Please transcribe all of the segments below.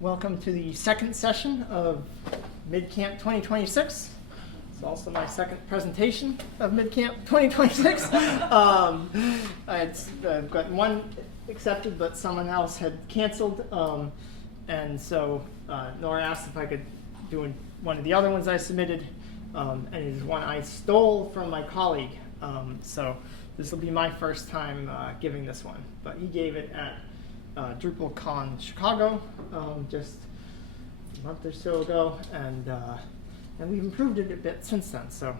Welcome to the second session of MidCamp 2026. It's also my second presentation of MidCamp 2026. I've got one accepted, but someone else had canceled. And so Nora asked if I could do one of the other ones I submitted. And it is one I stole from my colleague. So this will be my first time giving this one. But he gave it at DrupalCon Chicago just a month or so ago, and we've improved it a bit since then, so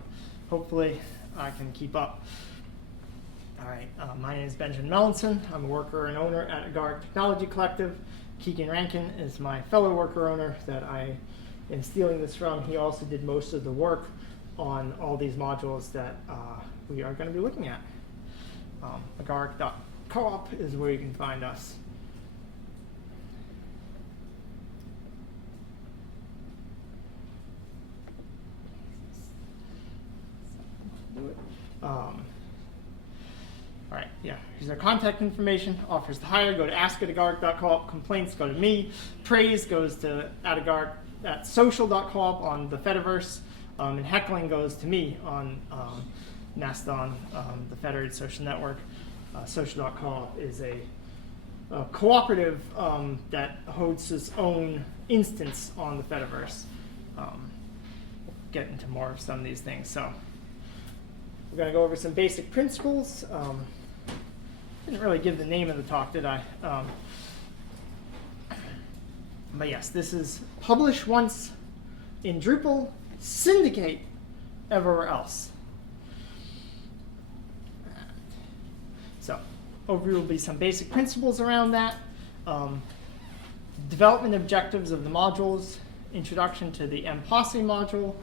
hopefully I can keep up. All right, my name is Benjamin Melanson. I'm a worker and owner at Agaric Technology Collective. Keegan Rankin is my fellow worker owner that I am stealing this from. He also did most of the work on all these modules that we are going to be looking at. Agaric.coop is where you can find us. All right, yeah, here's our contact information. Offers to hire, go to ask@agaric.coop. Complaints go to me. Praise goes to at social.coop on the Fediverse. And heckling goes to me on Mastodon, the Federated Social Network. Social.coop is a cooperative that hosts its own instance on the Fediverse. We'll get into more of some of these things. So we're going to go over some basic principles. Didn't really give the name of the talk, did I? But yes, this is publish once in Drupal, syndicate everywhere else. So overview will be some basic principles around that. Development objectives of the modules, introduction to the POSSE module,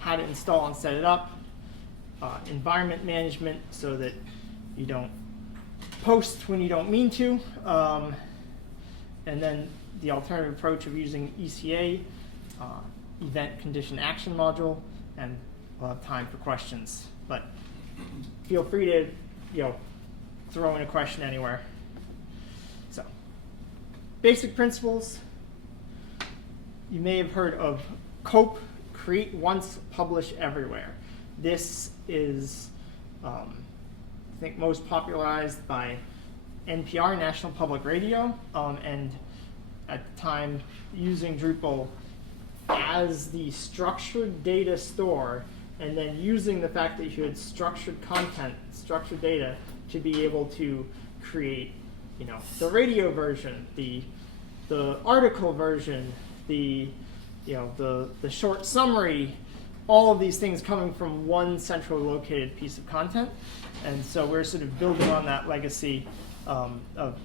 how to install and set it up, environment management so that you don't post when you don't mean to, and then the alternative approach of using ECA, event condition action module, and we'll have time for questions. But feel free to throw in a question anywhere. So, basic principles. You may have heard of COPE, create once, publish everywhere. This is, I think, most popularized by NPR, National Public Radio, and at the time using Drupal as the structured data store, and then using the fact that you had structured content, structured data, to be able to create, the radio version, the article version, the short summary, all of these things coming from one centrally located piece of content. And so we're sort of building on that legacy of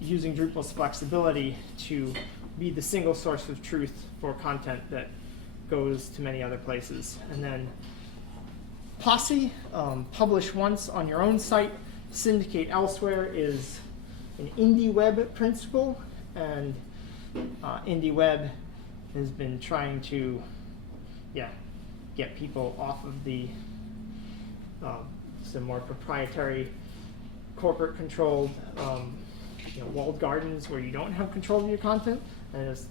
using Drupal's flexibility to be the single source of truth for content that goes to many other places. And then POSSE, publish once on your own site. Syndicate Elsewhere is an Indieweb principle, and Indieweb has been trying to get people off of the some more proprietary, corporate-controlled walled gardens where you don't have control of your content, and just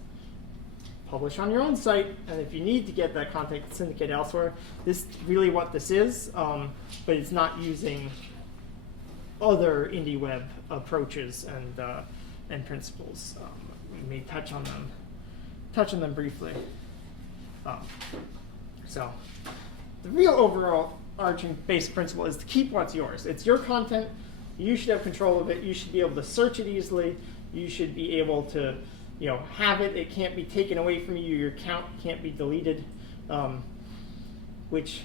publish on your own site. And if you need to get that content, syndicate elsewhere. This is really what this is, but it's not using other Indieweb approaches and principles. We may touch on them briefly. So the real overall arching basic principle is to keep what's yours. It's your content. You should have control of it. You should be able to search it easily. You should be able to have it. It can't be taken away from you. Your account can't be deleted, which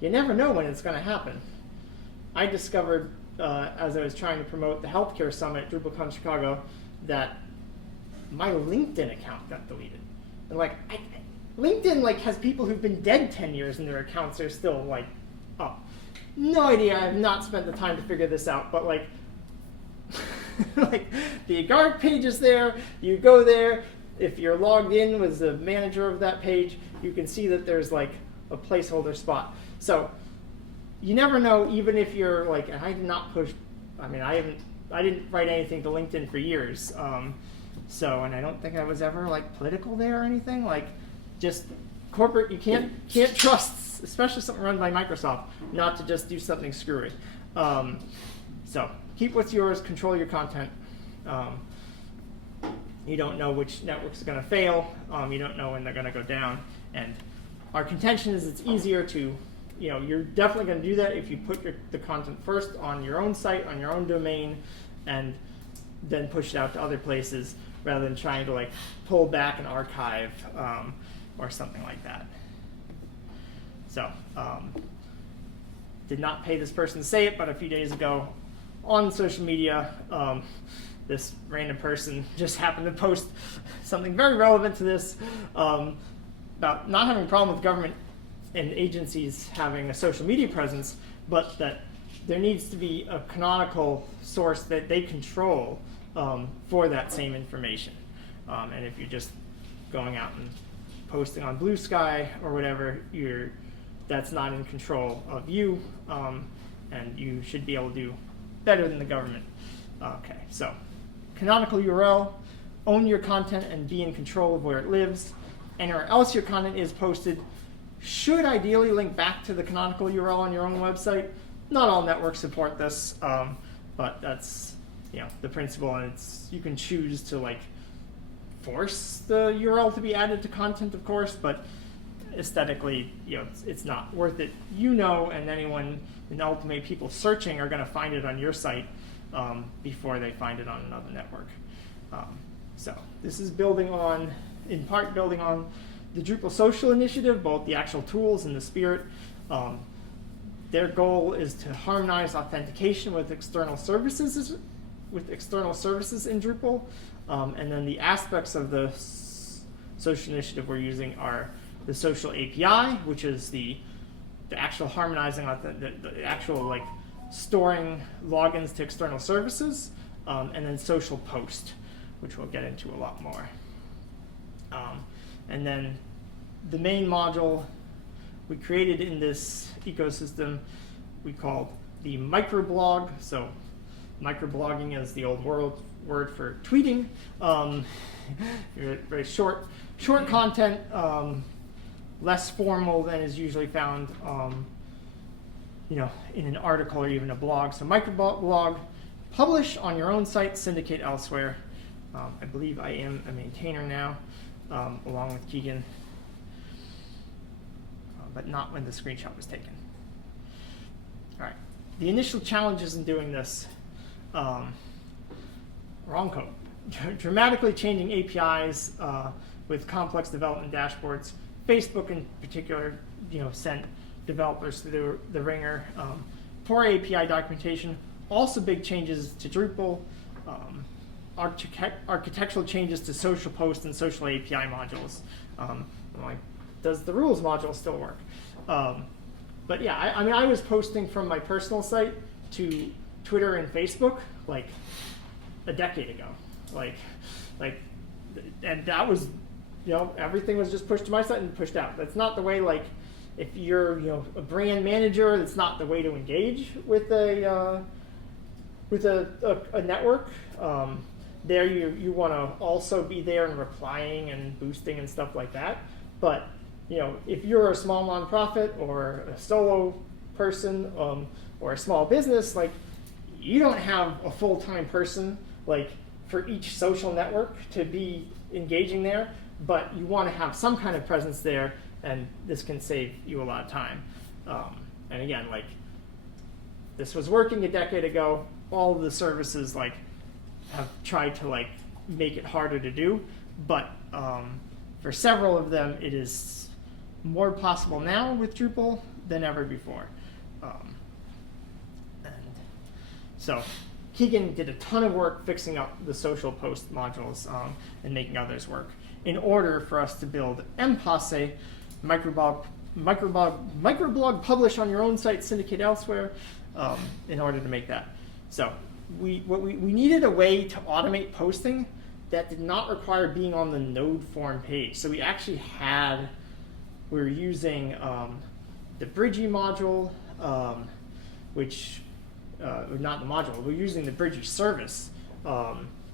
you never know when it's going to happen. I discovered as I was trying to promote the healthcare summit at DrupalCon Chicago that my LinkedIn account got deleted. And LinkedIn has people who've been dead 10 years and their accounts are still up. No idea. I have not spent the time to figure this out, but the Agaric page is there. You go there. If you're logged in as the manager of that page, you can see that there's a placeholder spot. So you never know, even if you're and I did not push. I didn't write anything to LinkedIn for years. So, and I don't think I was ever like political there or anything. Like, just corporate, you can't trust, especially something run by Microsoft, not to just do something screwy. So keep what's yours, control your content. You don't know which networks are going to fail. You don't know when they're going to go down. And our contention is it's easier to, you're definitely going to do that if you put the content first on your own site, on your own domain, and then push it out to other places rather than trying to like pull back an archive or something like that. So, did not pay this person to say it, but a few days ago on social media, this random person just happened to post something very relevant to this about not having a problem with government and agencies having a social media presence, but that there needs to be a canonical source that they control for that same information. And if you're just going out and posting on Blue Sky or whatever, that's not in control of you, and you should be able to do better than the government. Okay, so canonical URL, own your content and be in control of where it lives. Anywhere else your content is posted should ideally link back to the canonical URL on your own website. Not all networks support this, but that's the principle, and you can choose to like force the URL to be added to content, of course, but aesthetically, it's not worth it. And anyone, and ultimately people searching are going to find it on your site before they find it on another network. So this is in part building on the Drupal social initiative, both the actual tools and the spirit. Their goal is to harmonize authentication with external services in Drupal, and then the aspects of the social initiative we're using are the social API, which is the actual harmonizing, the actual like storing logins to external services, and then social post, which we'll get into a lot more. And then the main module we created in this ecosystem we called the microblog. So microblogging is the old word for tweeting. Very short content, less formal than is usually found in an article or even a blog. So microblog, publish on your own site, Syndicate Elsewhere. I believe I am a maintainer now, along with Keegan, but not when the screenshot was taken. All right, the initial challenges in doing this, wrong code. Dramatically changing APIs with complex development dashboards. Facebook in particular, sent developers through the ringer. Poor API documentation. Also big changes to Drupal. Architectural changes to social post and social API modules. Does the rules module still work? But yeah, I was posting from my personal site to Twitter and Facebook like a decade ago. And that was, everything was just pushed to my site and pushed out. That's not the way, like, if you're, a brand manager, that's not the way to engage with a network. There you want to also be there and replying and boosting and stuff like that. But, if you're a small nonprofit or a solo person or a small business, like, you don't have a full-time person, like, for each social network to be engaging there, but you want to have some kind of presence there, and this can save you a lot of time. And again, like, this was working a decade ago. All of the services have tried to make it harder to do, but for several of them, it is more possible now with Drupal than ever before. And so Keegan did a ton of work fixing up the social post modules and making others work in order for us to build POSSE, microblog publish on your own site, Syndicate Elsewhere, in order to make that. So we needed a way to automate posting that did not require being on the node form page. So we actually we were using the Bridgie module, which, not the module, we're using the Bridgie service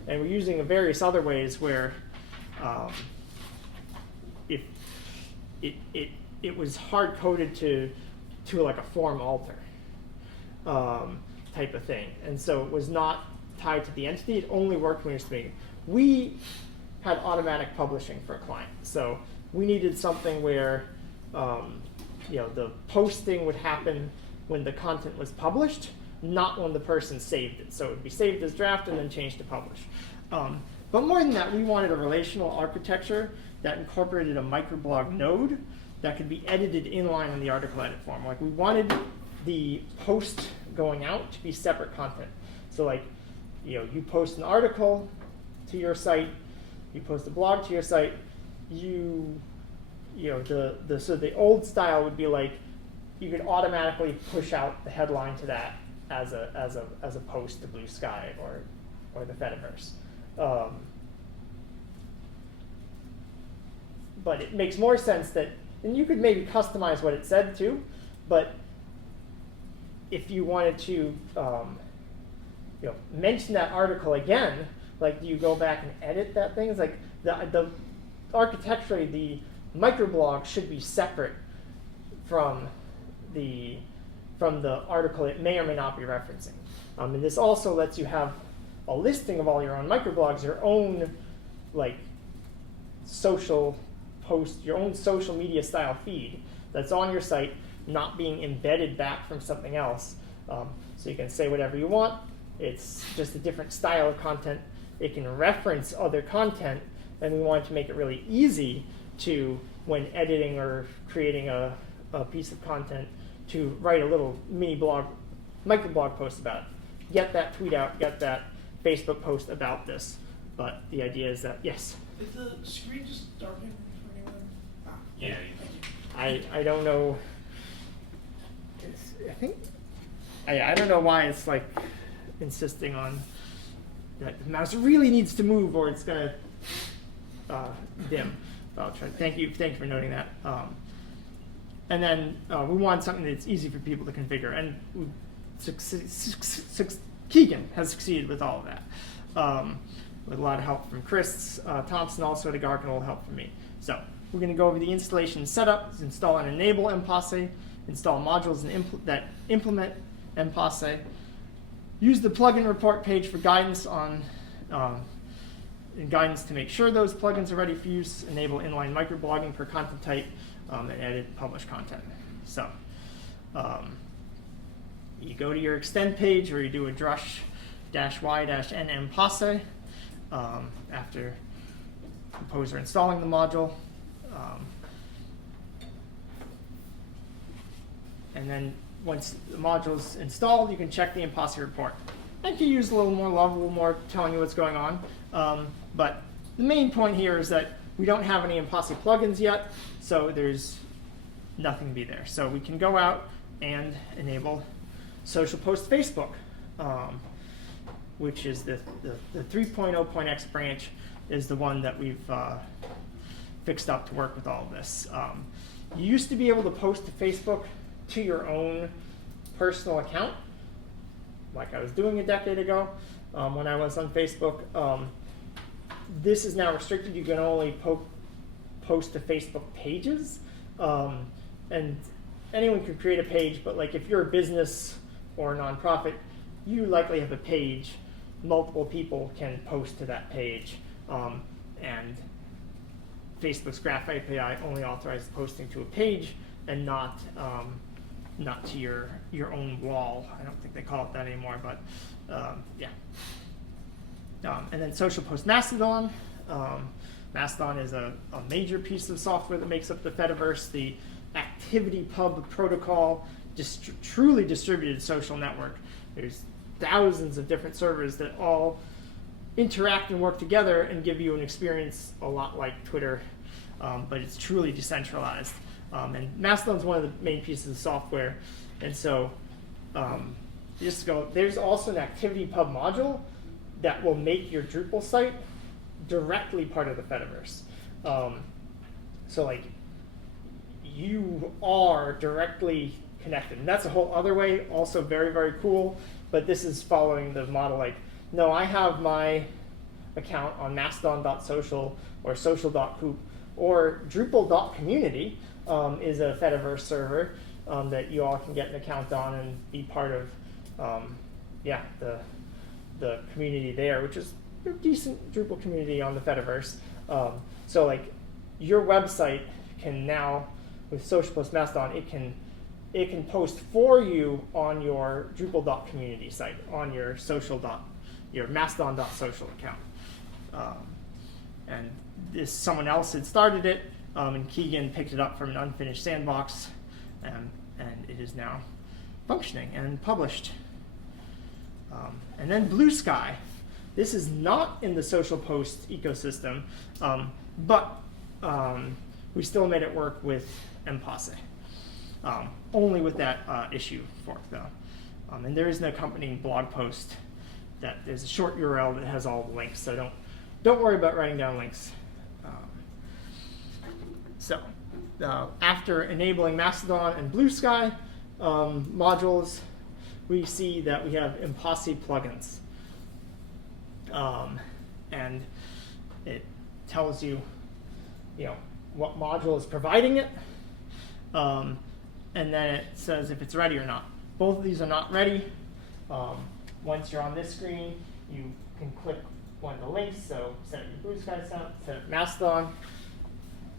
And we're using various other ways where if it was hard coded to like a form alter type of thing, and so it was not tied to the entity. It only worked when you're speaking. We had automatic publishing for a client, so we needed something where the posting would happen when the content was published, not when the person saved it. So it would be saved as draft and then changed to publish. But more than that, we wanted a relational architecture that incorporated a microblog node that could be edited inline in the article edit form. Like, we wanted the post going out to be separate content. So like, you post an article to your site, you post a blog to your site, so the old style would be like, you could automatically push out the headline to that as a post to Blue Sky or the Fediverse. But it makes more sense that, and you could maybe customize what it said too, but if you wanted to mention that article again, like, do you go back and edit that thing? It's like the architecturally, the microblog should be separate from the article it may or may not be referencing. And this also lets you have a listing of all your own microblogs, your own like social post, your own social media style feed that's on your site, not being embedded back from something else. So you can say whatever you want. It's just a different style of content. It can reference other content, and we wanted to make it really easy to, when editing or creating a piece of content, to write a little mini blog, microblog post about it. Get that tweet out, get that Facebook post about this. But the idea is that, yes? Is the screen just darkened for anyone? Yeah. I don't know. I don't know why it's like insisting on that the mouse really needs to move or it's gonna dim. But I'll try. Thank you for noting that. And then we want something that's easy for people to configure, and Keegan has succeeded with all of that, with a lot of help from Chris Thompson, also at Agark, and a little help from me. So we're going to go over the installation and setup, install and enable POSSE, install modules that implement POSSE, use the plugin report page for guidance on guidance to make sure those plugins are ready for use, enable inline microblogging per content type, and edit publish content. So you go to your extend page, or you do a drush-y-nm POSSE after composer installing the module. And then once the module's installed, you can check the POSSE report. And you can use a little more love, a little more telling you what's going on. But the main point here is that we don't have any POSSE plugins yet, so there's nothing to be there. So we can go out and enable social post Facebook, which is the 3.0.x branch is the one that we've fixed up to work with all of this. You used to be able to post to Facebook to your own personal account, like I was doing a decade ago when I was on Facebook. This is now restricted. You can only post to Facebook pages, and anyone could create a page, but like if you're a business or a nonprofit, you likely have a page. Multiple people can post to that page, and Facebook's Graph API only authorizes posting to a page and not to your own wall. I don't think they call it that anymore, but yeah. And then social post Mastodon. Mastodon is a major piece of software that makes up the Fediverse, the ActivityPub protocol, truly distributed social network. There's thousands of different servers that all interact and work together and give you an experience a lot like Twitter, but it's truly decentralized. And Mastodon's one of the main pieces of software. And so there's also an ActivityPub module that will make your Drupal site directly part of the Fediverse. So like you are directly connected. And that's a whole other way, also very, very cool. But this is following the model like, no, I have my account on mastodon.social or social.coop or drupal.community is a Fediverse server that you all can get an account on and be part of the community there, which is a decent Drupal community on the Fediverse. So like your website can now, with Social Post Mastodon, it can post for you on your Drupal.community site, on your your Mastodon.social account. And someone else had started it, and Keegan picked it up from an unfinished sandbox, and it is now functioning and published. And then Blue Sky. This is not in the Social Post ecosystem, but we still made it work with POSSE. Only with that issue fork, though. And there is an accompanying blog post that there's a short URL that has all the links, so don't worry about writing down links. After enabling Mastodon and Blue Sky modules, we see that we have POSSE plugins. And it tells you, what module is providing it, and then it says if it's ready or not. Both of these are not ready. Once you're on this screen, you can click one of the links. So set up your Blue Sky account, set up Mastodon,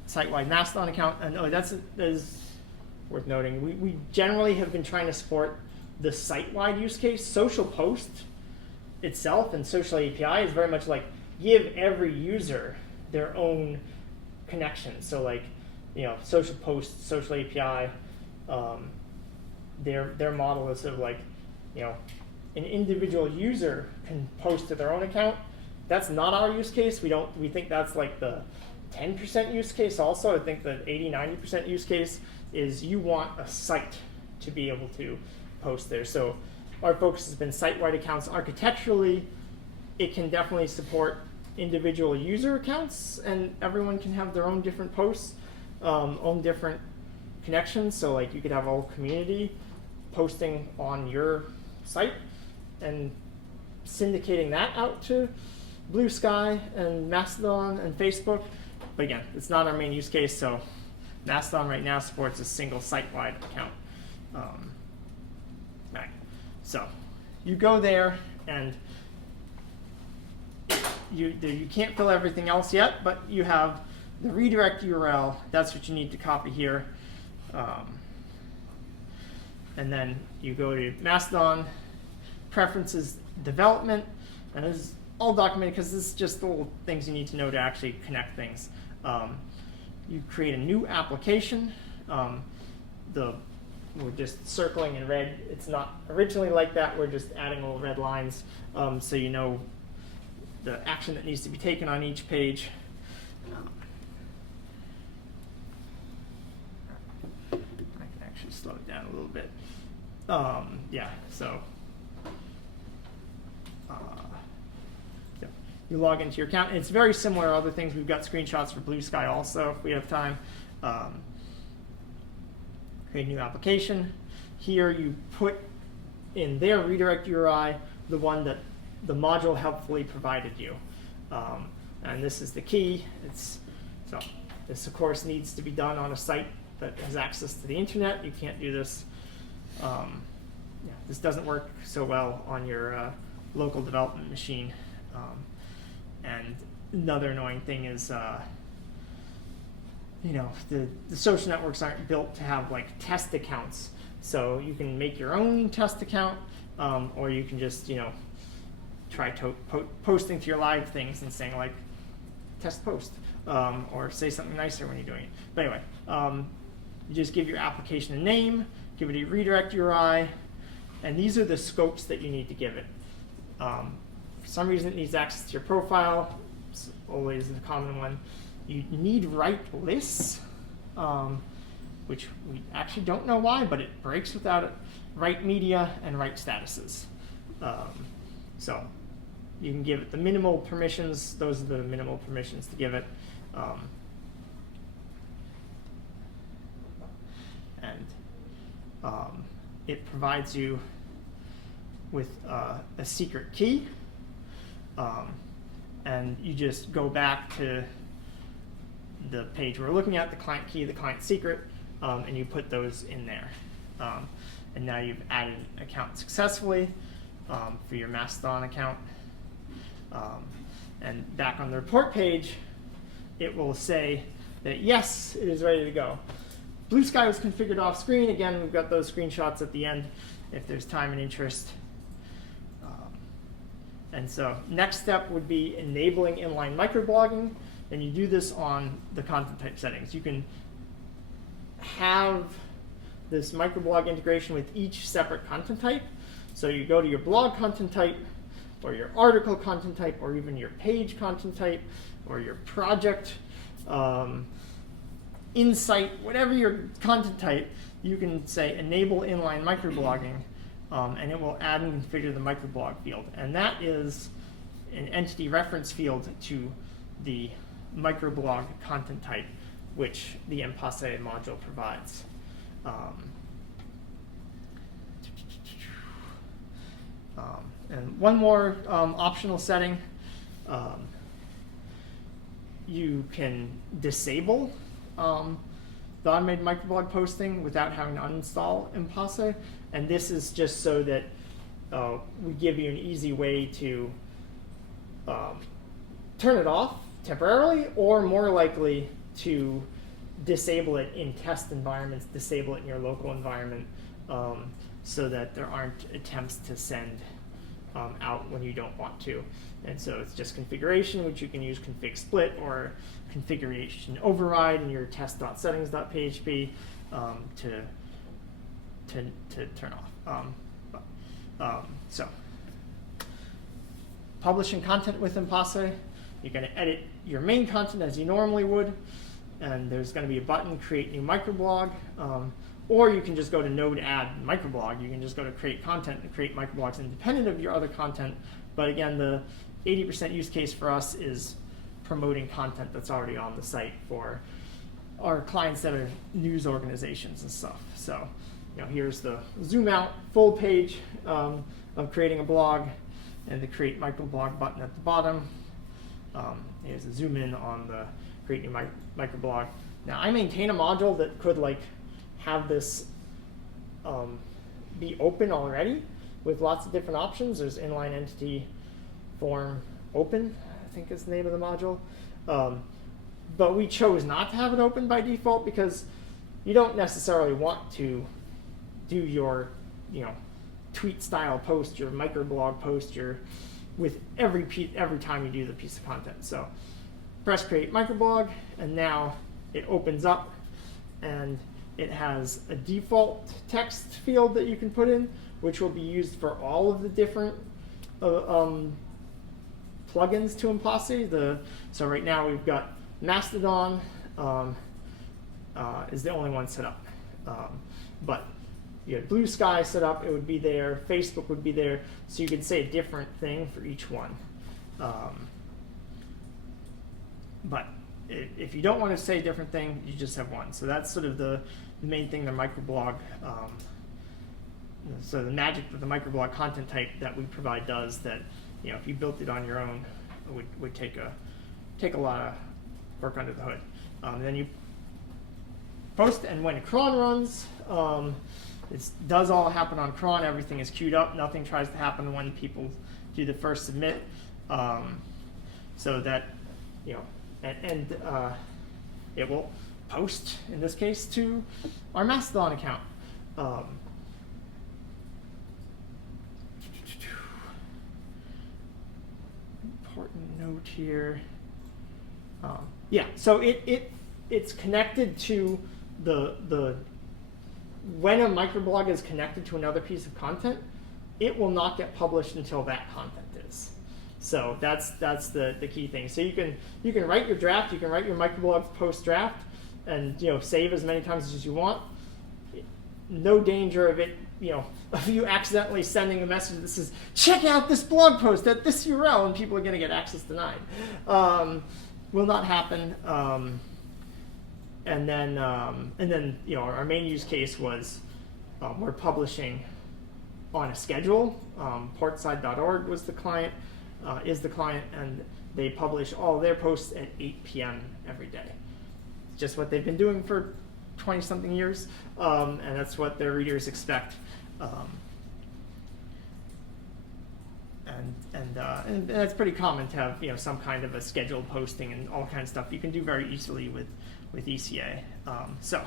site-wide Mastodon account, and that is worth noting. We generally have been trying to support the site-wide use case. Social Post itself and Social API is very much like give every user their own connection. So like, Social Post, Social API, their model is sort of like, an individual user can post to their own account. That's not our use case. We think that's like the 10% use case also. I think the 80-90% use case is you want a site to be able to post there. So our focus has been site-wide accounts. Architecturally, it can definitely support individual user accounts, and everyone can have their own different posts, own different connections. So like you could have a whole community posting on your site and syndicating that out to Blue Sky and Mastodon and Facebook. But again, it's not our main use case, so Mastodon right now supports a single site-wide account. Right. So you go there, and you can't fill everything else yet, but you have the redirect URL. That's what you need to copy here. And then you go to Mastodon, Preferences, Development, and this is all documented because this is just the little things you need to know to actually connect things. You create a new application. We're just circling in red. It's not originally like that. We're just adding little red lines so you know the action that needs to be taken on each page. I can actually slow it down a little bit. You log into your account. It's very similar to other things. We've got screenshots for Blue Sky also if we have time. Create a new application. Here you put in their redirect URI the one that the module helpfully provided you. And this is the key. So this, of course, needs to be done on a site that has access to the internet. You can't do this. This doesn't work so well on your local development machine. And another annoying thing is, the social networks aren't built to have like test accounts. So you can make your own test account, or you can just, try posting to your live things and saying like, test post, or say something nicer when you're doing it. But anyway, you just give your application a name, give it a redirect URI, and these are the scopes that you need to give it. For some reason, it needs access to your profile. It's always a common one. You need write lists, which we actually don't know why, but it breaks without it. Write media and write statuses. So you can give it the minimal permissions. Those are the minimal permissions to give it. It provides you with a secret key. and you just go back to the page we're looking at, the client key, the client secret, and you put those in there. And now you've added an account successfully for your Mastodon account. And back on the report page, it will say that yes, it is ready to go. Blue Sky was configured off screen. Again, we've got those screenshots at the end if there's time and interest. And so next step would be enabling inline microblogging. And you do this on the content type settings. You can have this microblog integration with each separate content type. So you go to your blog content type, or your article content type, or even your page content type, or your project, insight, whatever your content type, you can say enable inline microblogging, and it will add and configure the microblog field. And that is an entity reference field to the microblog content type, which the POSSE module provides. And one more optional setting, you can disable the automated microblog posting without having to uninstall POSSE. And this is just so that we give you an easy way to turn it off temporarily, or more likely to disable it in test environments, disable it in your local environment, so that there aren't attempts to send out when you don't want to. And so it's just configuration, which you can use config split or configuration override in your test.settings.php to turn off. So publishing content within POSSE, you're going to edit your main content as you normally would, and there's going to be a button, create new microblog, or you can just go to node add microblog. You can just go to create content and create microblogs independent of your other content. But again, the 80% use case for us is promoting content that's already on the site for our clients that are news organizations and stuff. So, here's the zoom out full page of creating a blog, and the create microblog button at the bottom. Here's a zoom in on the create new microblog. Now, I maintain a module that could have this be open already with lots of different options. There's inline entity form open, I think is the name of the module. But we chose not to have it open by default because you don't necessarily want to do your tweet style post, your microblog post, with every time you do the piece of content. So press create microblog, and now it opens up, and it has a default text field that you can put in, which will be used for all of the different plugins to POSSE. So right now we've got Mastodon is the only one set up. But you had Blue Sky set up, it would be there, Facebook would be there, so you could say a different thing for each one. But if you don't want to say a different thing, you just have one. So that's sort of the main thing the microblog, so the magic that the microblog content type that we provide does, that if you built it on your own, it would take a lot of work under the hood. Then you post, and when cron runs, it does all happen on cron. Everything is queued up. Nothing tries to happen when people do the first submit. So that and it will post, in this case, to our Mastodon account. Important note here. Yeah, so it's connected to the when a microblog is connected to another piece of content, it will not get published until that content is. So that's the key thing. So you can write your draft, you can write your microblog post draft, and save as many times as you want. No danger of it, of you accidentally sending a message that says, check out this blog post at this URL, and people are going to get access denied. Will not happen. And then our main use case was we're publishing on a schedule. Portside.org was the client, is the client, and they publish all their posts at 8 p.m. every day. It's just what they've been doing for 20-something years, and that's what their readers expect. And that's pretty common to have some kind of a scheduled posting and all kinds of stuff you can do very easily with ECA. So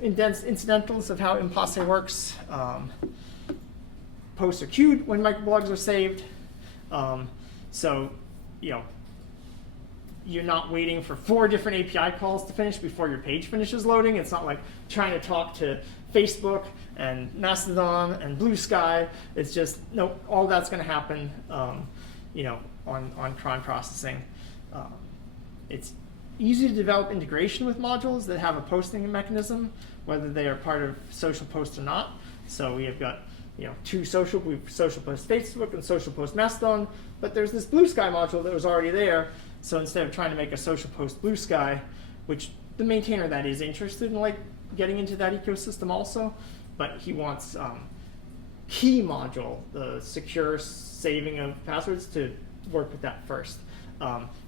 incidentals of how POSSE works. Posts are queued when microblogs are saved. So you're not waiting for 4 different API calls to finish before your page finishes loading. It's not like trying to talk to Facebook and Mastodon and Blue Sky. It's just, nope, all that's going to happen on cron processing. It's easy to develop integration with modules that have a posting mechanism, whether they are part of social post or not. So we have got 2 social, we have social post Facebook and social post Mastodon, but there's this Blue Sky module that was already there. So instead of trying to make a social post Blue Sky, which the maintainer that is interested in getting into that ecosystem also, but he wants key module, the secure saving of passwords, to work with that first,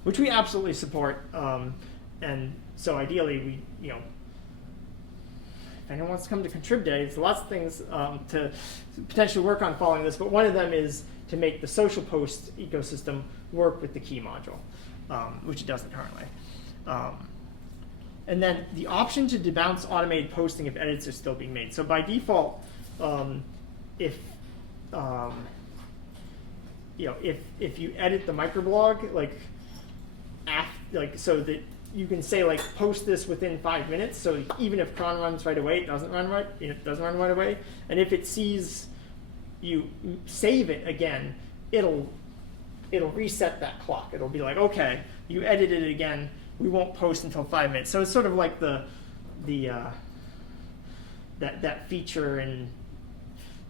which we absolutely support. And so ideally, if anyone wants to come to Contrib Day, there's lots of things to potentially work on following this, but one of them is to make the social post ecosystem work with the key module, which it doesn't currently. And then the option to debounce automated posting if edits are still being made. So by default, if you edit the microblog, so that you can say post this within 5 minutes. So even if cron runs right away, it doesn't run right away. And if it sees you save it again, it'll reset that clock. It'll be like, okay, you edited it again. We won't post until 5 minutes. So it's sort of like that feature in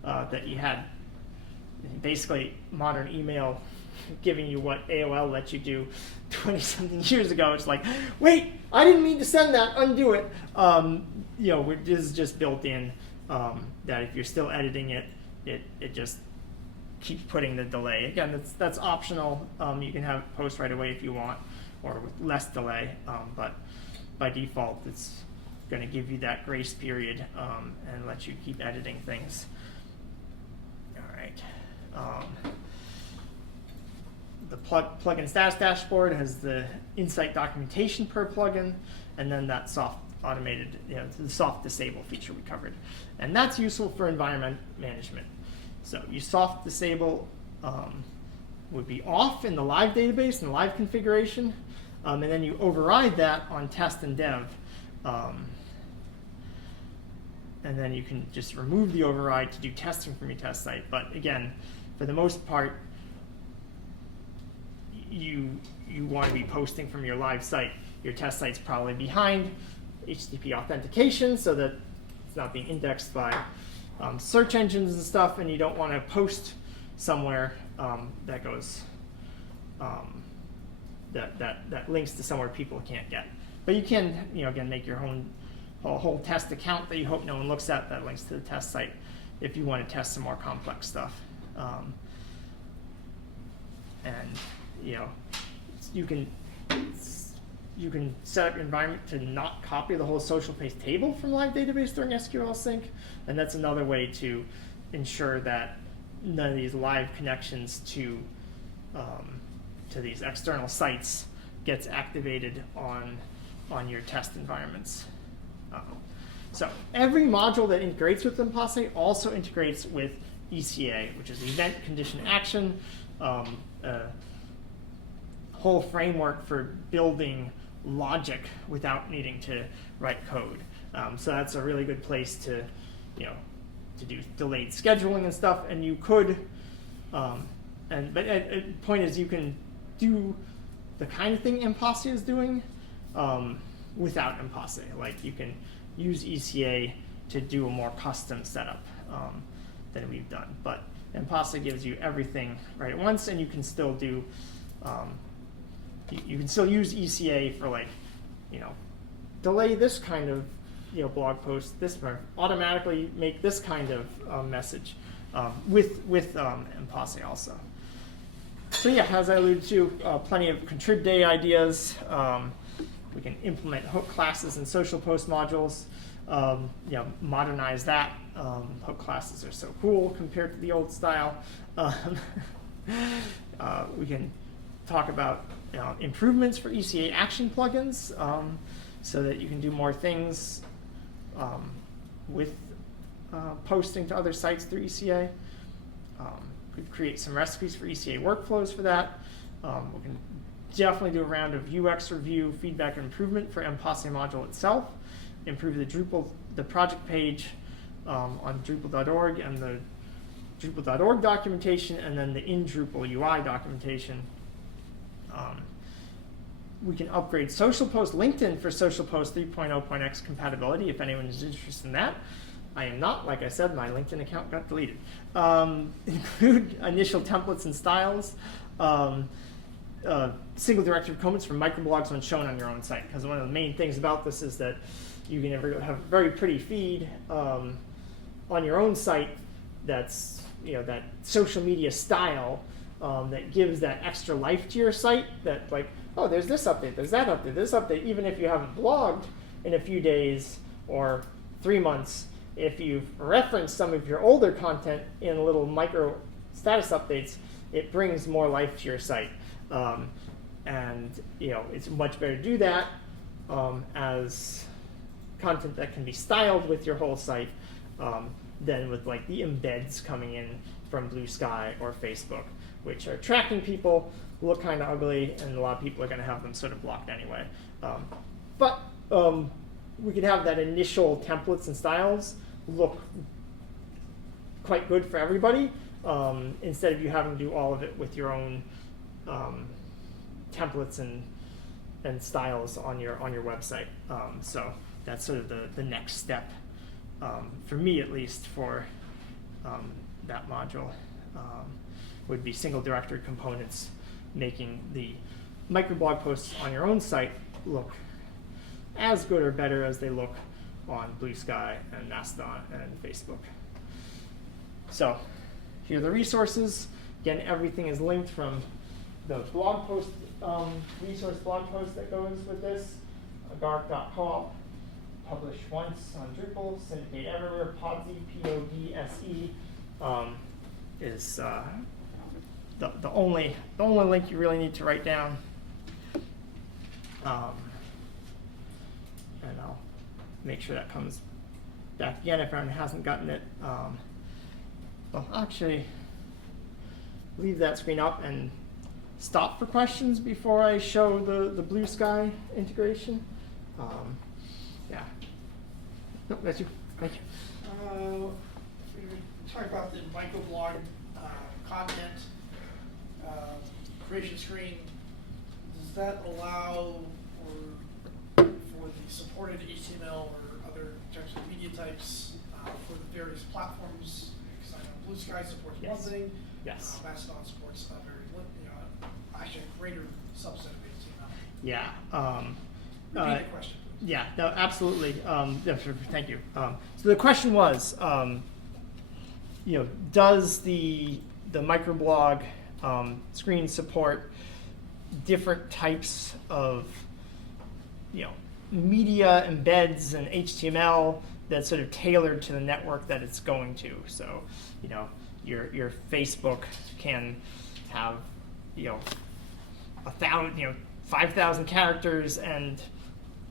that you had, basically modern email giving you what AOL let you do 20-something years ago. It's like, wait, I didn't mean to send that. Undo it. This is just built in that if you're still editing it, it just keeps putting the delay. Again, that's optional. You can have it post right away if you want, or with less delay, but by default, it's going to give you that grace period and let you keep editing things. All right. The plugin status dashboard has the insight documentation per plugin, and then that soft automated, the soft disable feature we covered. And that's useful for environment management. So you soft disable would be off in the live database and live configuration, and then you override that on test and dev. And then you can just remove the override to do testing from your test site. But again, for the most part, you want to be posting from your live site. Your test site's probably behind HTTP authentication so that it's not being indexed by search engines and stuff, and you don't want to post somewhere that goes that links to somewhere people can't get. But you can, again, make your own whole test account that you hope no one looks at that links to the test site if you want to test some more complex stuff. And you can set up your environment to not copy the whole social paste table from live database during SQL sync, and that's another way to ensure that none of these live connections to these external sites gets activated on your test environments. So every module that integrates with POSSE also integrates with ECA, which is Event Condition Action, whole framework for building logic without needing to write code. So that's a really good place to do delayed scheduling and stuff. And you could, but the point is, you can do the kind of thing POSSE is doing without POSSE. Like you can use ECA to do a more custom setup than we've done. But POSSE gives you everything right at once, and you can still do. You can still use ECA for delay this kind of blog post, this part, automatically make this kind of message with POSSE also. So yeah, as I alluded to, plenty of contrib day ideas. We can implement hook classes and social post modules. Modernize that. Hook classes are so cool compared to the old style. We can talk about improvements for ECA action plugins, so that you can do more things with posting to other sites through ECA. Could create some recipes for ECA workflows for that. We can definitely do a round of UX review, feedback, and improvement for POSSE module itself. Improve the project page on Drupal.org and the Drupal.org documentation, and then the in Drupal UI documentation. We can upgrade Social Post LinkedIn for Social Post 3.0.x compatibility if anyone is interested in that. I am not. Like I said, my LinkedIn account got deleted. Include initial templates and styles. Single directory comments for microblogs when shown on your own site. Because one of the main things about this is that you can have a very pretty feed on your own site that's that social media style that gives that extra life to your site. That like, oh, there's this update, there's that update, this update. Even if you haven't blogged in a few days or 3 months, if you've referenced some of your older content in little micro status updates, it brings more life to your site. And it's much better to do that as content that can be styled with your whole site than with like the embeds coming in from Blue Sky or Facebook, which are tracking people, look kind of ugly, and a lot of people are going to have them sort of blocked anyway. But we could have that initial templates and styles look quite good for everybody, instead of you having to do all of it with your own templates and styles on your website. So that's sort of the next step, for me at least, for that module, would be single directory components, making the microblog posts on your own site look as good or better as they look on Blue Sky and Mastodon and Facebook. So here are the resources. Again, everything is linked from the blog post, resource blog post that goes with this, agark.co-op, published once on Drupal, Syndicate Everywhere, POSSE, P-O-D-S-E, is the only link you really need to write down. And I'll make sure that comes back again if anyone hasn't gotten it. I'll actually leave that screen up and stop for questions before I show the Blue Sky integration. Yeah. No, that's you. Thank you. We were talking about the microblog content creation screen. Does that allow for the supported HTML or other types of media types for the various platforms? Because I know Blue Sky supports one thing. Yes. Mastodon supports actually a greater subset of HTML. Yeah. Repeat the question, please. Yeah, no, absolutely. Thank you. So the question was, does the microblog screen support different types of media embeds and HTML that's sort of tailored to the network that it's going to? So your Facebook can have 5,000 characters, and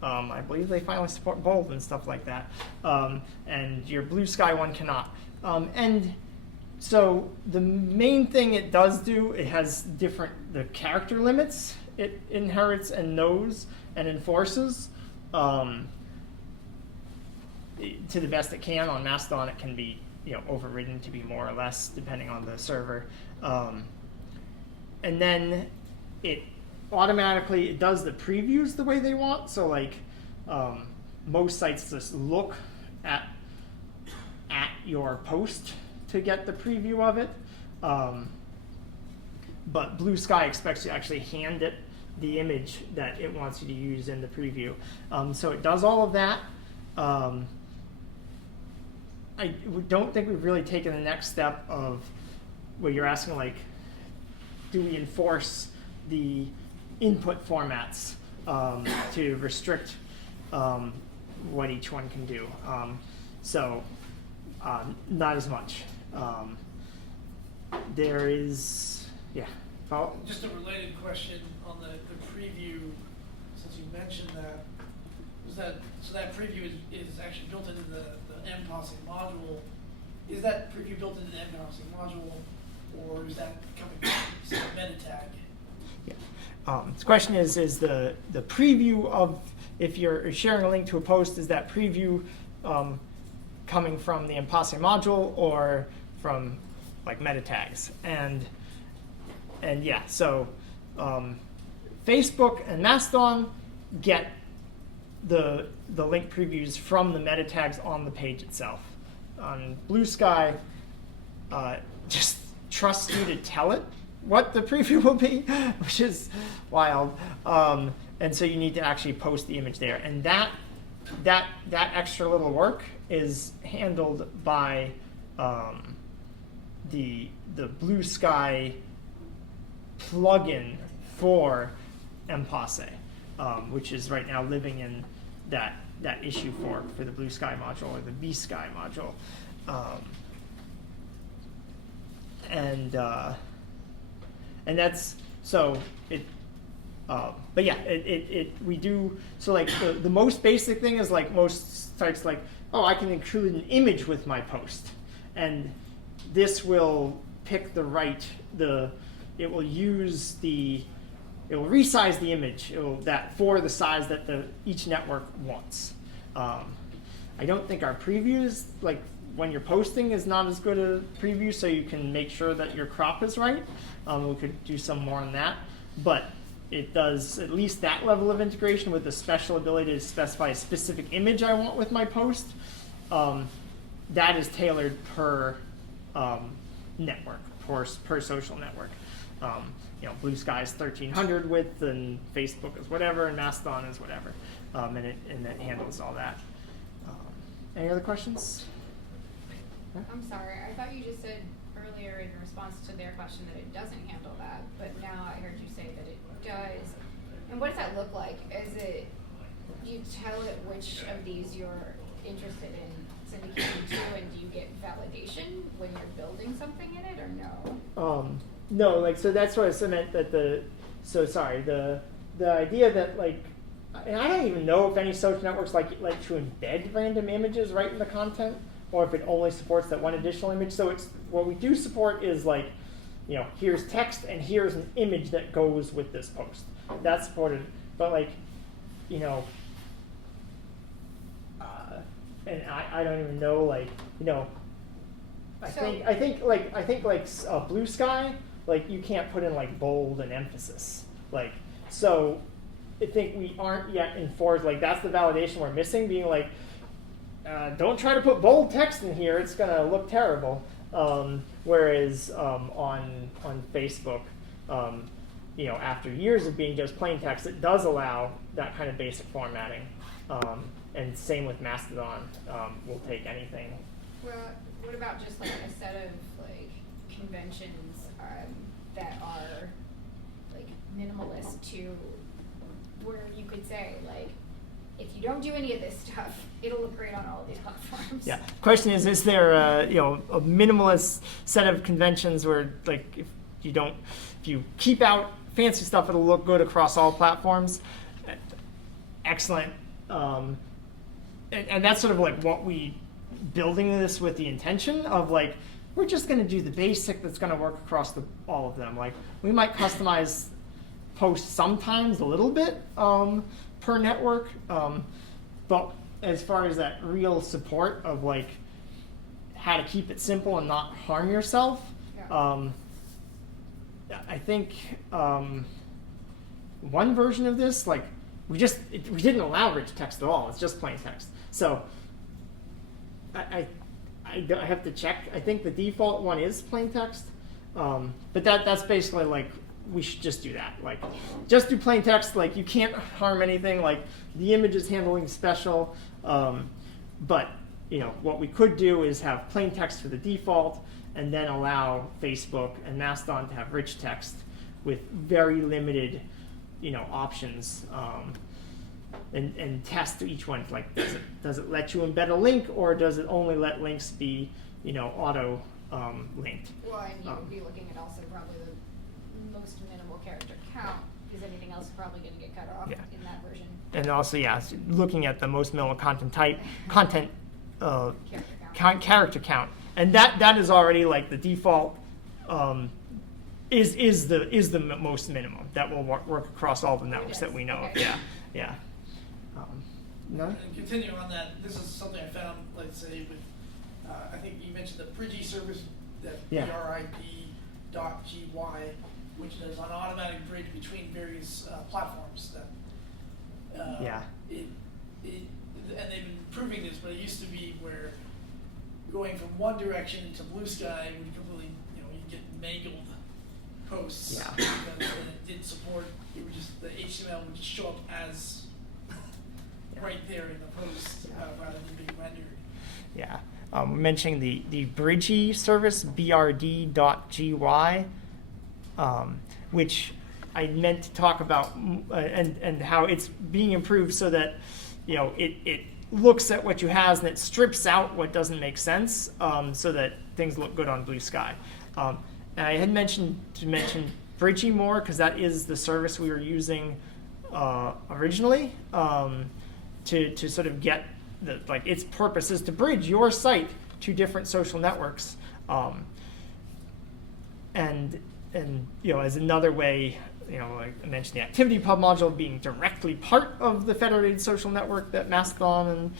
I believe they finally support bold and stuff like that. And your Blue Sky one cannot. And so the main thing it does do, it has the character limits it inherits and knows and enforces to the best it can. On Mastodon, it can be overridden to be more or less depending on the server. And then it automatically does the previews the way they want. So like most sites just look at your post to get the preview of it. But Blue Sky expects you to actually hand it the image that it wants you to use in the preview. So it does all of that. I don't think we've really taken the next step of where you're asking like, do we enforce the input formats to restrict what each one can do. Not as much. There is, yeah. Follow? Just a related question on the preview, since you mentioned that, so that preview is actually built into the POSSE module. Is that preview built into the POSSE module, or is that coming from some meta tag? Yeah. The question is the preview of, if you're sharing a link to a post, is that preview coming from the POSSE module or from like meta tags? And yeah, so Facebook and Mastodon get the link previews from the meta tags on the page itself. On Blue Sky, just trusts you to tell it what the preview will be, which is wild. And so you need to actually post the image there. And that extra little work is handled by the Blue Sky plugin for POSSE, which is right now living in that issue for the Blue Sky module, or the vSky module. And that's, so it, but yeah, we do, so like the most basic thing is like most sites like, oh, I can include an image with my post. And this will pick the right, it will resize the image for the size that each network wants. I don't think our previews, like when you're posting, is not as good a preview, so you can make sure that your crop is right. We could do some more on that, but it does at least that level of integration with the special ability to specify a specific image I want with my post. That is tailored per network, per social network. Blue Sky is 1300 width, and Facebook is whatever, and Mastodon is whatever, and it handles all that. Any other questions? I'm sorry, I thought you just said earlier in response to their question that it doesn't handle that, but now I heard you say that it does. And what does that look like? Do you tell it which of these you're interested in syndicating to, and do you get validation when you're building something in it, or no? No, like, so that's what I meant that the idea that, like, and I don't even know if any social networks like to embed random images right in the content, or if it only supports that one additional image. So it's, what we do support is like, here's text and here's an image that goes with this post. That's supported, but like, and I don't even know, like, I think Blue Sky, like, you can't put in like bold and emphasis, like, so I think we aren't yet enforced, like, that's the validation we're missing, being like, don't try to put bold text in here, it's gonna look terrible. Whereas on Facebook, after years of being just plain text, it does allow that kind of basic formatting. And same with Mastodon, we'll take anything. Well, what about just like a set of like conventions that are like minimalist to where you could say like, if you don't do any of this stuff, it'll look great on all of these platforms. Yeah. Question is there a minimalist set of conventions where, like, if you keep out fancy stuff, it'll look good across all platforms? Excellent. And that's sort of like what we building this with the intention of, like, we're just going to do the basic that's going to work across all of them. Like, we might customize posts sometimes a little bit per network, but as far as that real support of like how to keep it simple and not harm yourself, yeah. I think one version of this, like, we didn't allow rich text at all. It's just plain text. So I have to check. I think the default one is plain text, but that's basically like, we should just do that. Like, just do plain text. Like, you can't harm anything. Like, the image is handling special. But what we could do is have plain text for the default, and then allow Facebook and Mastodon to have rich text. with very limited, options, and test each one. Like, does it let you embed a link, or does it only let links be, auto linked? Well, and you would be looking at also probably the most minimal character count, because anything else is probably going to get cut off Yeah. in that version. And also, looking at the most minimal content type, character count, and that is already like the default. Is the most minimum that will work across all the networks that we know of. Okay. Yeah. No? And continuing on that, this is something I found, let's say, with, I think you mentioned the Bridgie service, that Yeah. brip.gy, which does an automatic bridge between various platforms. That Yeah. And they've been proving this, but it used to be where going from one direction into Blue Sky would completely, you'd get mangled posts. Yeah. Because when it did support, it would just, the HTML would just show up as right there in the post rather than being rendered. Yeah. Mentioning the Bridgie service, brd.gy, which I meant to talk about, and how it's being improved so that it looks at what you have and it strips out what doesn't make sense, so that things look good on Blue Sky. And I had mentioned Bridgie more because that is the service we were using originally, to sort of get its purpose is to bridge your site to different social networks, and as another way. Like I mentioned, the ActivityPub module being directly part of the federated social network that Mastodon and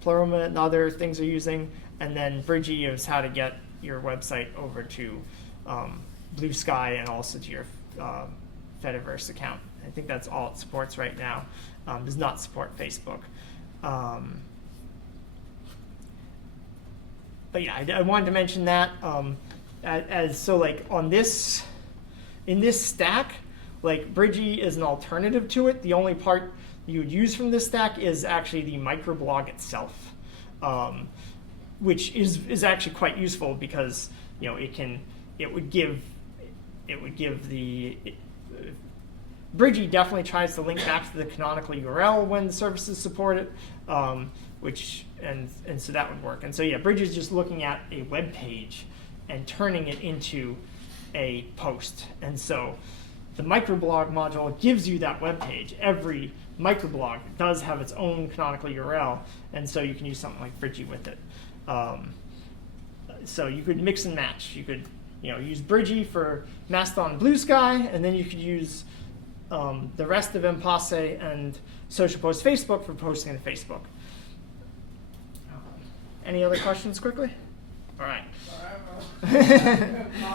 Pleroma and other things are using, and then Bridgie is how to get your website over to Blue Sky and also to your Fediverse account. I think that's all it supports right now. Does not support Facebook. But yeah, I wanted to mention that in this stack. Like, Bridgie is an alternative to it. The only part you would use from this stack is actually the microblog itself, which is actually quite useful because it would give Bridgie definitely tries to link back to the canonical URL when the services support it, and so that would work. And so Bridgie is just looking at a web page and turning it into a post, and so the microblog module gives you that web page. Every microblog does have its own canonical URL, and so you can use something like Bridgie with it. So you could mix and match. You could use Bridgie for Mastodon and Blue Sky, and then you could use the rest of POSSE and Social Post Facebook for posting to Facebook. Any other questions quickly? All right.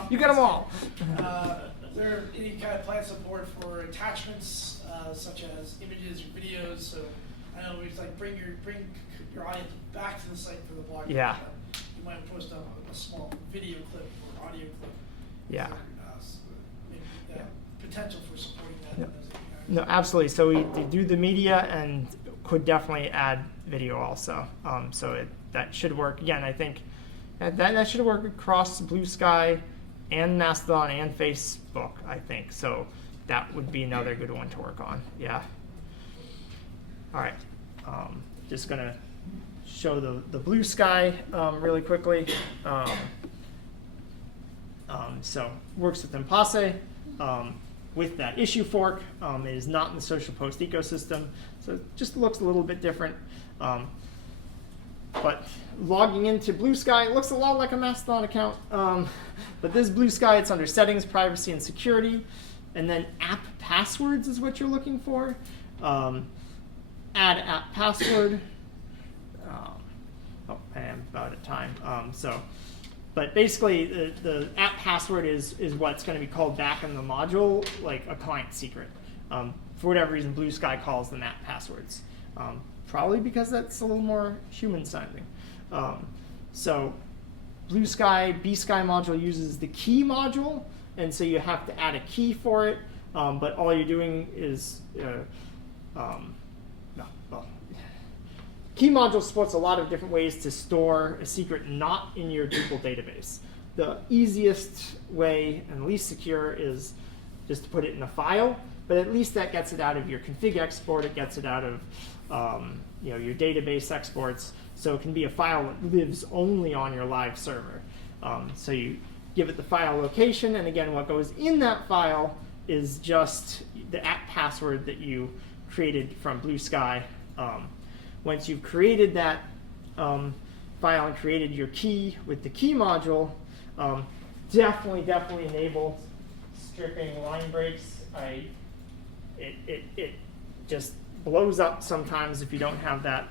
You got them all. Is there any kind of plan support for attachments, such as images or videos? So I know it's like bring your audience back to the site for the blog. Yeah. You might post a small video clip or audio clip. Yeah. Potential for supporting that. No. No, absolutely. So we do the media and could definitely add video also. So that should work. Again, I think that should work across Blue Sky and Mastodon and Facebook, I think. So that would be another good one to work on. Yeah. All right. Just going to show the Blue Sky really quickly. So works with POSSE. With that issue fork, it is not in the Social Post ecosystem, so it just looks a little bit different. But logging into Blue Sky, it looks a lot like a Mastodon account. But this Blue Sky, it's under Settings, Privacy, and Security. And then App Passwords is what you're looking for. Add app password. I am about at time. But basically, the app password is what's going to be called back in the module, like a client secret. For whatever reason, Blue Sky calls them app passwords. Probably because that's a little more human-sounding. So Blue Sky, B-Sky module uses the key module, and so you have to add a key for it. But all you're doing is, key module supports a lot of different ways to store a secret not in your Drupal database. The easiest way and least secure is just to put it in a file, but at least that gets it out of your config export, it gets it out of your database exports, so it can be a file that lives only on your live server. So you give it the file location, and again, what goes in that file is just the app password that you created from Blue Sky. Once you've created that file and created your key with the key module, definitely enable stripping line breaks. It just blows up sometimes if you don't have that.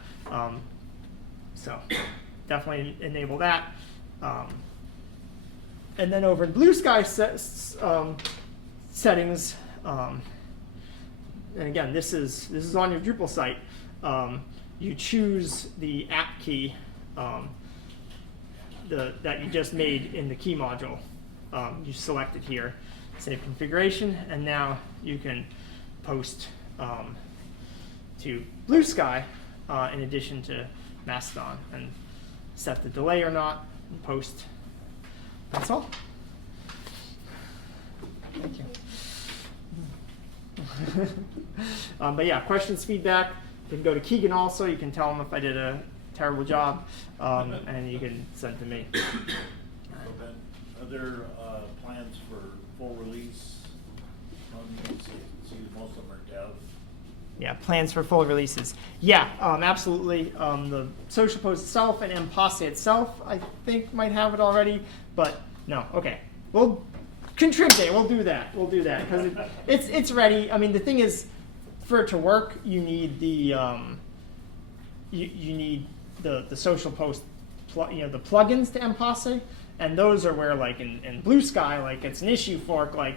So definitely enable that. And then over in Blue Sky settings, and again, this is on your Drupal site. You choose the app key that you just made in the key module. You select it here, save configuration, and now you can post to Blue Sky in addition to Mastodon, and set the delay or not, and post. That's all. Thank you. But yeah, questions, feedback, you can go to Keegan also. You can tell him if I did a terrible job, and you can send to me. Okay. Are there plans for full release? See most of them are dev. Yeah, plans for full releases. Yeah, absolutely. The social post itself and POSSE itself, I think, might have it already, but no. Okay, we'll contribute. We'll do that. We'll do that because it's ready. I mean, the thing is, for it to work, you need the you need the social post, the plugins to POSSE, and those are where, like in Blue Sky, like it's an issue fork, like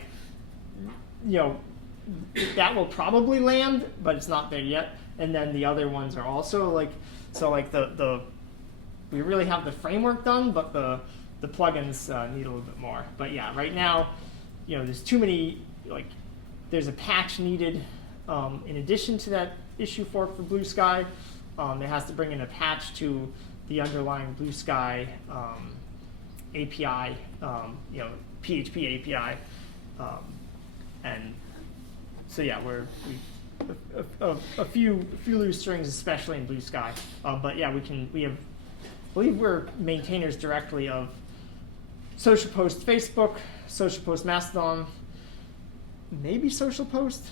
that will probably land, but it's not there yet. And then the other ones are also like, so like we really have the framework done, but the plugins need a little bit more. But yeah, right now, there's too many, like there's a patch needed in addition to that issue fork for Blue Sky. It has to bring in a patch to the underlying Blue Sky API, PHP API, and so yeah, a few loose strings, especially in Blue Sky. But yeah, I believe we're maintainers directly of Social Post Facebook, Social Post Mastodon, maybe Social Post.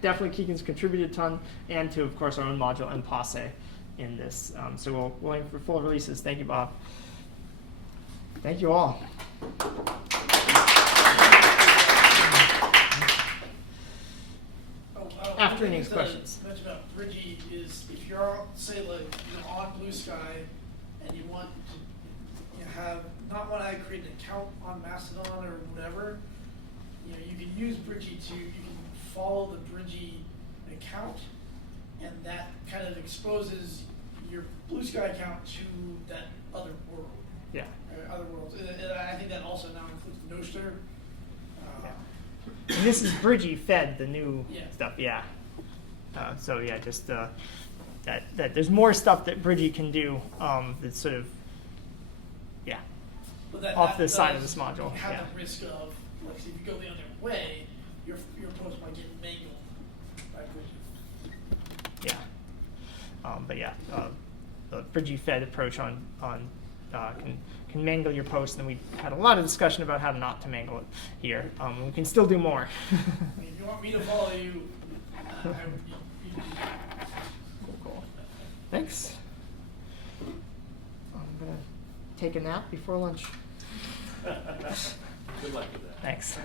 Definitely Keegan's contributed a ton, and to, of course, our own module and POSSE in this. So we'll aim for full releases. Thank you, Bob. Thank you all. After any questions. Mention about Bridgie is if you're say like on Blue Sky and you want to have not want to create an account on Mastodon or whatever, you can use Bridgie you can follow the Bridgie account, and that kind of exposes your Blue Sky account to that other world. Yeah. Other worlds. And I think that also now includes Nostr. And this is Bridgie fed the new stuff, yeah. So yeah, just that there's more stuff that Bridgie can do that's sort of off the side of this module. You have the risk of, like, if you go the other way, your post might get mangled by Bridgie. Yeah. But yeah, the Bridgie fed approach on can mangle your post, and we had a lot of discussion about how not to mangle it here. We can still do more. I mean, if you want me to follow you, Cool. Thanks. I'm gonna take a nap before lunch. Good luck with that. Thanks.